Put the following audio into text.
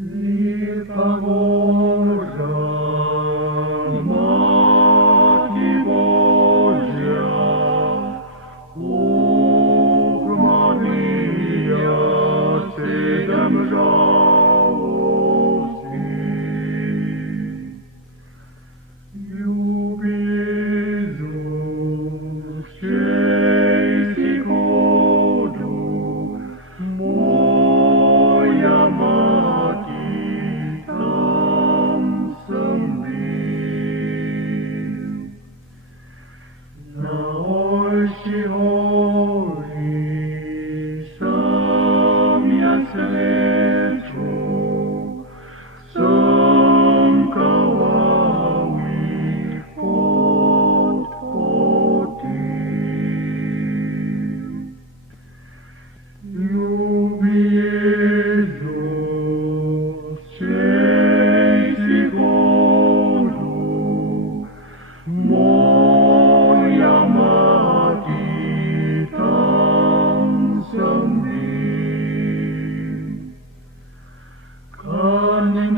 Litwa Boża, Matki Boża, Maria, sedem żałosti. Lubi Jezus, cieści chodu, moja Mati, tam sam był. Na ości hori, sam ja sleczu, sam kaławi podpotył. Lubi Jezus, cieści chodu, moja Mati, tam sam był. Karnym